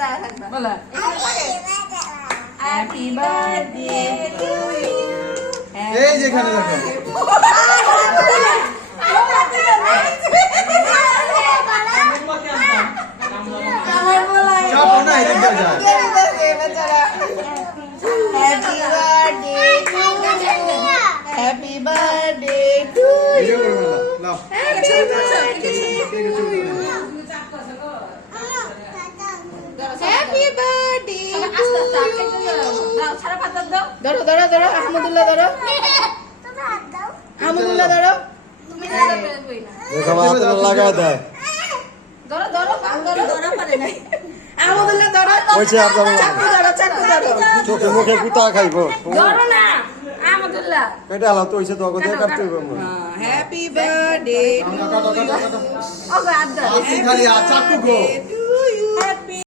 দাঁড়া থাকবা বলো হ্যাপি বার্থডে টু ইউ এই যেখানে দেখো চাপ না এদিকে যা হ্যাপি বার্থডে টু ভিডিও করব না নাও হ্যাপি বার্থডে ধরো ধরো ধরো আহমদুল্লাহ ধরো আহমদুল্লাহ ধরো দেখো হাতে লাগা দেয় ধরো ধরো ধরো ধরা পারে না আহমদুল্লাহ ধরো কইছে আপনার চাকু ধরো চোখে মুখে কুতা খাইবো ধরো না আহমদুল্লাহ কেটে আলা তো হইছে তো কত কাটতে হবে হ্যাপি বার্থডে কাটো কাটো কাটো ওগো আদা আসি খালি চাকু গো